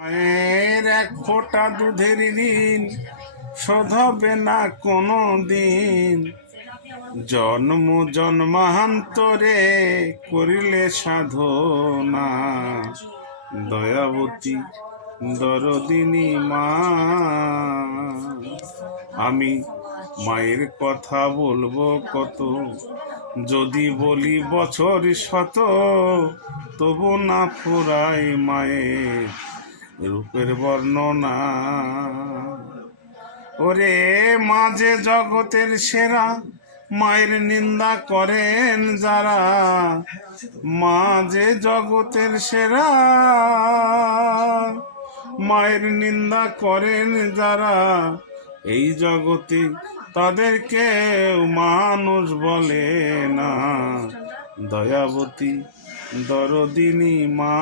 মায়ের এক ফোঁটা দুধের ঋণ শোধ হবে না কোনো দিন। জন্ম জন্মান্তরে করিলে সাধনা, দয়াবতী দরদিনী মা। আমি মায়ের কথা বলবো কত, যদি বলি বছর শত, তবু না ফুরায় মায়ের রূপের বর্ণনা। ওরে মা যে জগতের সেরা, মায়ের নিন্দা করেন যারা। মা যে জগতের সেরা, মায়ের নিন্দা করেন যারা। এই জগতে তাদেরকে মানুষ বলে না, দয়াবতী দরদিনী মা।